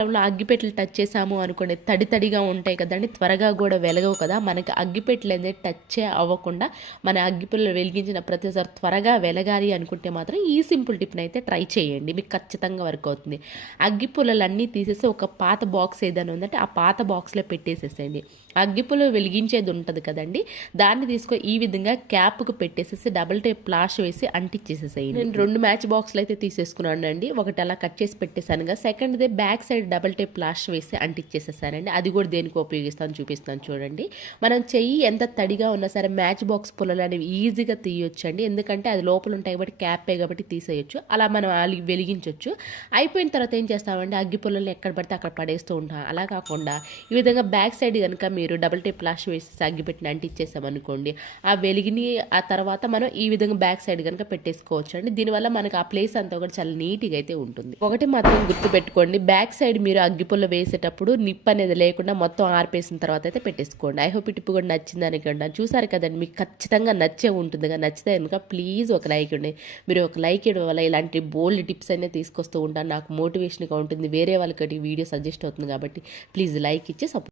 అగ్గిపెట్టెలు touch చేసాము అనుకోండి, తడి తడిగా ఉంటాయి కదండి, త్వరగా కూడా వెలగవు కదా. మనకి అగ్గిపెట్టెలు అనేది టచ్ అవ్వకుండా మన అగ్గిపుల్లలు వెలిగించిన ప్రతిసారి త్వరగా వెలగాలి అనుకుంటే మాత్రం ఈ సింపుల్ టిప్ని అయితే ట్రై చేయండి, మీకు ఖచ్చితంగా వర్క్ అవుతుంది. అగ్గిపుల్లలన్నీ తీసేసి ఒక పాత బాక్స్ ఏదైనా ఉందంటే ఆ పాత బాక్స్లో పెట్టేసేసేయండి. అగ్గిపుల్ల వెలిగించేది ఉంటుంది కదండి, దాన్ని తీసుకొని ఈ విధంగా క్యాప్కు పెట్టేసేసి డబుల్ టేప్ ప్లాష్ వేసి అంటించేసేసేయండి. నేను 2 మ్యాచ్ బాక్స్లు అయితే తీసేసుకున్నాను అండి. ఒకటి అలా కట్ చేసి పెట్టేశానుగా, సెకండ్దే బ్యాక్ సైడ్ డబుల్ టేప్ ప్లాష్ వేసి అంటించేసేసానండి. అది కూడా దేనికి ఉపయోగిస్తాను చూపిస్తాను చూడండి. మనం చెయ్యి ఎంత తడిగా ఉన్నా సరే మ్యాచ్ బాక్స్ పుల్లలు అనేవి ఈజీగా తీయొచ్చు అండి, ఎందుకంటే అది లోపల ఉంటాయి కాబట్టి క్యాపే కాబట్టి తీసేయచ్చు. అలా మనం వెలిగించవచ్చు. అయిపోయిన తర్వాత ఏం చేస్తామంటే అగ్గి పుల్లలు ఎక్కడ పడితే అక్కడ పడేస్తూ ఉంటాం. అలా కాకుండా ఈ విధంగా బ్యాక్ సైడ్ కనుక మీరు డబుల్ టేప్ ప్లాష్ వేసి అగ్గిపెట్టిన అంటించేసామనుకోండి, ఆ వెలిగిని ఆ తర్వాత మనం ఈ విధంగా బ్యాక్ సైడ్ కనుక పెట్టేసుకోవచ్చు అండి. దీనివల్ల మనకు ఆ ప్లేస్ అంతా కూడా చాలా నీట్గా అయితే ఉంటుంది. ఒకటి మాత్రం గుర్తుపెట్టుకోండి, బ్యాక్ సైడ్ మీరు అగ్గిపుల్ల వేసేటప్పుడు నిప్ అనేది లేకుండా మొత్తం ఆర్పేసిన తర్వాత అయితే పెట్టేసుకోండి. ఐ హోప్ ఈ టిప్ కూడా నచ్చింది అనుకుంటున్నాను. చూసారు కదండి, మీకు ఖచ్చితంగా నచ్చే ఉంటుంది. నచ్చితే కనుక ప్లీజ్ ఒక లైక్ ఇవ్వండి. మీరు ఒక లైక్ ఇవ్వడం వల్ల ఇలాంటి బోల్డ్ టిప్స్ అనేది తీసుకొస్తూ ఉంటాను, నాకు మోటివేషన్గా ఉంటుంది, వేరే వాళ్ళకి వీడియో సజెస్ట్ అవుతుంది. కాబట్టి ప్లీజ్ లైక్ ఇచ్చి సపోర్ట్